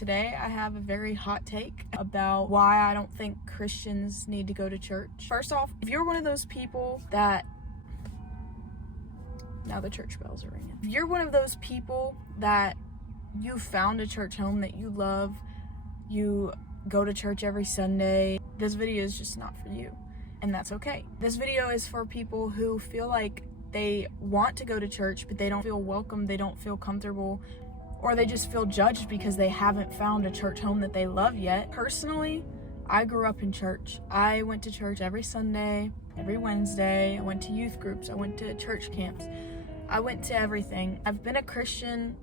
Today I have a very hot take about why I don't think Christians need to go to church. First off, if you're one of those people that... Now the church bells are ringing. If you're one of those people that you found a church home that you love, you go to church every Sunday, this video is just not for you, and that's okay. This video is for people who feel like they want to go to church, but they don't feel welcome, they don't feel comfortable, or they just feel judged because they haven't found a church home that they love yet. Personally, I grew up in church. I went to church every Sunday, every Wednesday. I went to youth groups. I went to church camps. I went to everything. I've been a Christian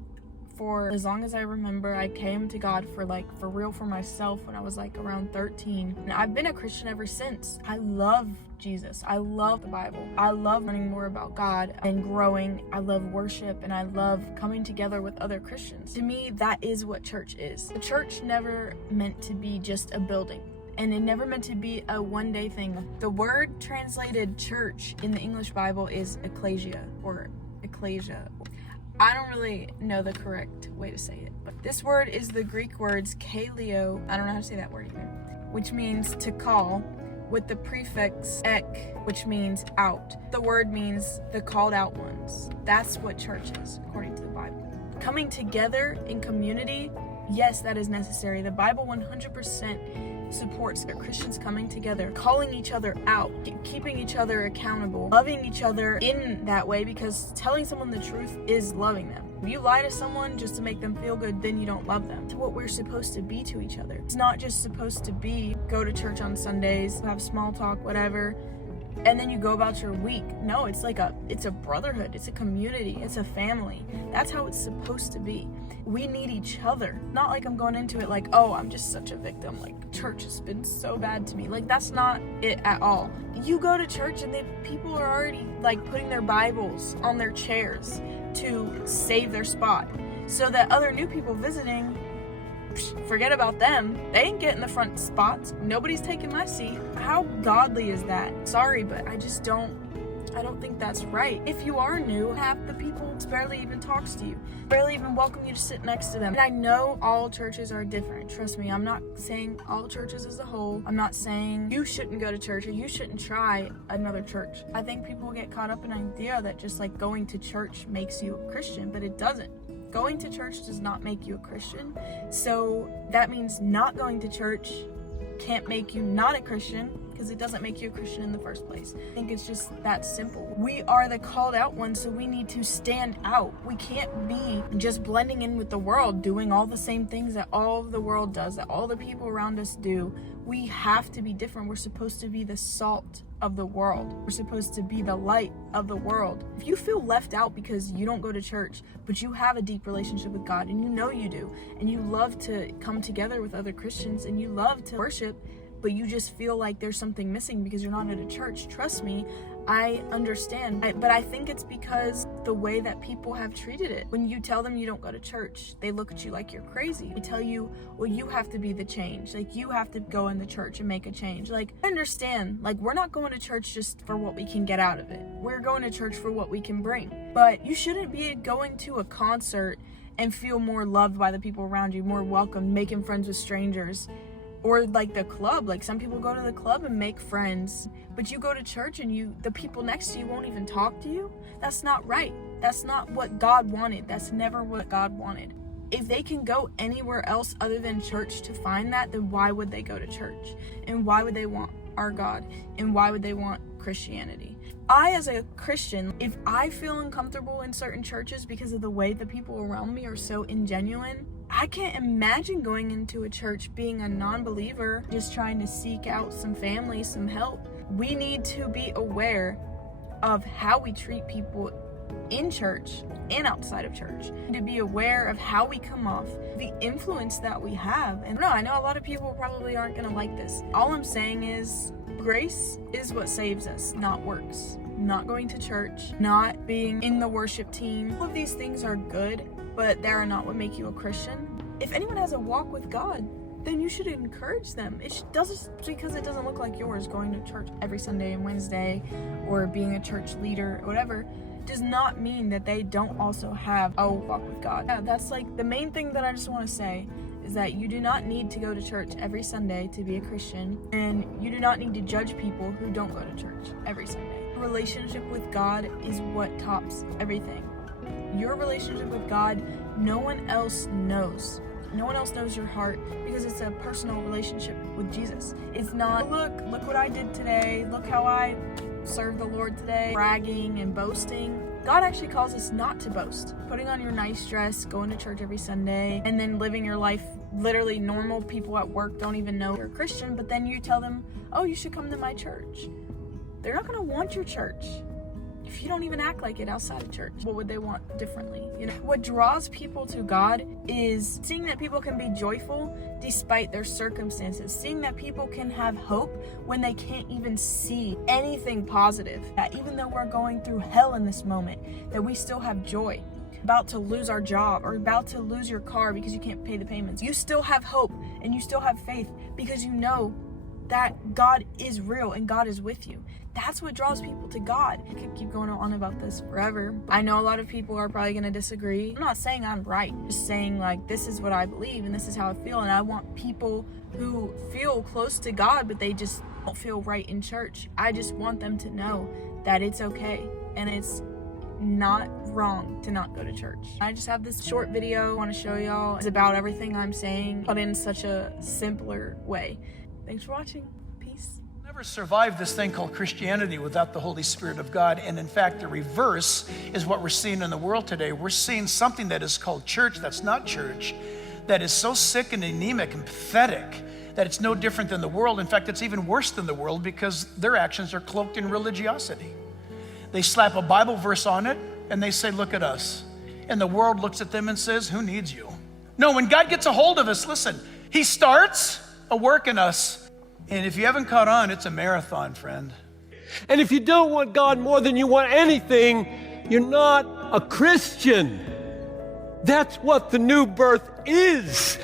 for as long as I remember. I came to God for real for myself when I was around 13. And I've been a Christian ever since. I love Jesus. I love the Bible. I love learning more about God and growing. I love worship and I love coming together with other Christians. To me, that is what church is. The church never meant to be just a building. And it never meant to be a one-day thing. The word translated church in the English Bible is ecclesia or ecclesia. I don't really know the correct way to say it, but this word is the Greek words kaleo, I don't know how to say that word either, which means to call, with the prefix ek, which means out. The word means the called out ones. That's what church is, according to the Bible. Coming together in community, yes, that is necessary. The Bible 100% supports Christians coming together, calling each other out, keeping each other accountable, loving each other in that way, because telling someone the truth is loving them. If you lie to someone just to make them feel good, then you don't love them. It's what we're supposed to be to each other. It's not just supposed to be go to church on Sundays, have small talk, whatever, and then you go about your week. No, it's a brotherhood, it's a community, it's a family. That's how it's supposed to be. We need each other. Not like I'm going into it like, oh, I'm just such a victim, church has been so bad to me. That's not it at all. You go to church and people are already putting their Bibles on their chairs to save their spot, so that other new people visiting, forget about them. They ain't getting the front spots. Nobody's taking my seat. How godly is that? Sorry, but I don't think that's right. If you are new, half the people barely even talks to you, barely even welcome you to sit next to them. And I know all churches are different. Trust me, I'm not saying all churches as a whole. I'm not saying you shouldn't go to church or you shouldn't try another church. I think people get caught up in an idea that just going to church makes you a Christian, but it doesn't. Going to church does not make you a Christian. So that means not going to church can't make you not a Christian, because it doesn't make you a Christian in the first place. I think it's just that simple. We are the called out ones, so we need to stand out. We can't be just blending in with the world, doing all the same things that all of the world does, that all the people around us do. We have to be different. We're supposed to be the salt of the world. We're supposed to be the light of the world. If you feel left out because you don't go to church, but you have a deep relationship with God, and you know you do, and you love to come together with other Christians, and you love to worship, but you just feel like there's something missing because you're not at a church, trust me, I understand. But I think it's because the way that people have treated it. When you tell them you don't go to church, they look at you like you're crazy. They tell you, well, you have to be the change. You have to go in the church and make a change. I understand. We're not going to church just for what we can get out of it. We're going to church for what we can bring. But you shouldn't be going to a concert and feel more loved by the people around you, more welcome, making friends with strangers. Or the club, some people go to the club and make friends, but you go to church and the people next to you won't even talk to you. That's not right. That's not what God wanted. That's never what God wanted. If they can go anywhere else other than church to find that, then why would they go to church? And why would they want our God? And why would they want Christianity? I, as a Christian, if I feel uncomfortable in certain churches because of the way the people around me are so ingenuine, I can't imagine going into a church being a non-believer, just trying to seek out some family, some help. We need to be aware of how we treat people in church and outside of church, to be aware of how we come off, the influence that we have. And I know a lot of people probably aren't going to like this. All I'm saying is grace is what saves us, not works. Not going to church, not being in the worship team. All of these things are good, but they are not what make you a Christian. If anyone has a walk with God, then you should encourage them. Just because it doesn't look like yours, going to church every Sunday and Wednesday, or being a church leader or whatever, does not mean that they don't also have a walk with God. Yeah, that's the main thing that I just want to say is that you do not need to go to church every Sunday to be a Christian, and you do not need to judge people who don't go to church every Sunday. A relationship with God is what tops everything. Your relationship with God, no one else knows. No one else knows your heart because it's a personal relationship with Jesus. It's not, look what I did today. Look how I served the Lord today. Bragging and boasting. God actually calls us not to boast. Putting on your nice dress, going to church every Sunday, and then living your life literally normal. People at work don't even know you're a Christian, but then you tell them, oh, you should come to my church. They're not going to want your church if you don't even act like it outside of church. What would they want differently? What draws people to God is seeing that people can be joyful despite their circumstances, seeing that people can have hope when they can't even see anything positive, that even though we're going through hell in this moment, that we still have joy. About to lose our job or about to lose your car because you can't pay the payments, you still have hope and you still have faith because you know that God is real and God is with you. That's what draws people to God. I could keep going on about this forever. I know a lot of people are probably going to disagree. I'm not saying I'm right. I'm just saying, like, this is what I believe and this is how I feel. And I want people who feel close to God, but they just don't feel right in church. I just want them to know that it's okay and it's not wrong to not go to church. I just have this short video I want to show y'all. It's about everything I'm saying, but in such a simpler way. Thanks for watching. Peace. Never survive this thing called Christianity without the Holy Spirit of God. And in fact, the reverse is what we're seeing in the world today. We're seeing something that is called church that's not church, that is so sick and anemic and pathetic that it's no different than the world. In fact, it's even worse than the world because their actions are cloaked in religiosity. They slap a Bible verse on it and they say, look at us. And the world looks at them and says, who needs you? No, when God gets a hold of us, listen, he starts a work in us. And if you haven't caught on, it's a marathon, friend. And if you don't want God more than you want anything, you're not a Christian. That's what the new birth is.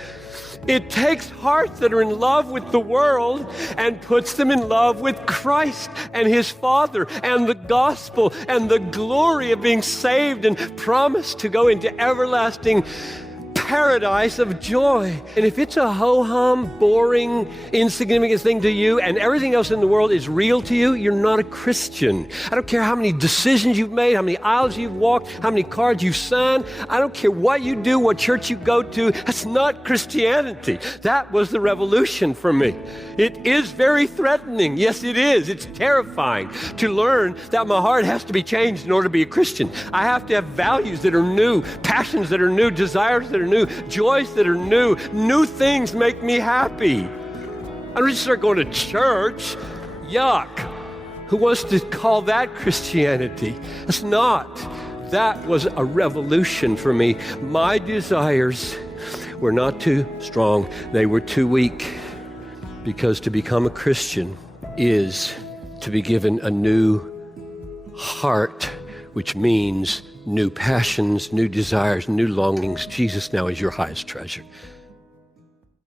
It takes hearts that are in love with the world and puts them in love with Christ and his Father and the gospel and the glory of being saved and promised to go into everlasting paradise of joy. And if it's a ho-hum, boring, insignificant thing to you and everything else in the world is real to you, you're not a Christian. I don't care how many decisions you've made, how many aisles you've walked, how many cards you've signed. I don't care what you do, what church you go to. That's not Christianity. That was the revolution for me. It is very threatening. Yes, it is. It's terrifying to learn that my heart has to be changed in order to be a Christian. I have to have values that are new, passions that are new, desires that are new, joys that are new. New things make me happy. I don't just start going to church. Yuck. Who wants to call that Christianity? It's not. That was a revolution for me. My desires were not too strong. They were too weak. Because to become a Christian is to be given a new heart, which means new passions, new desires, new longings. Jesus now is your highest treasure.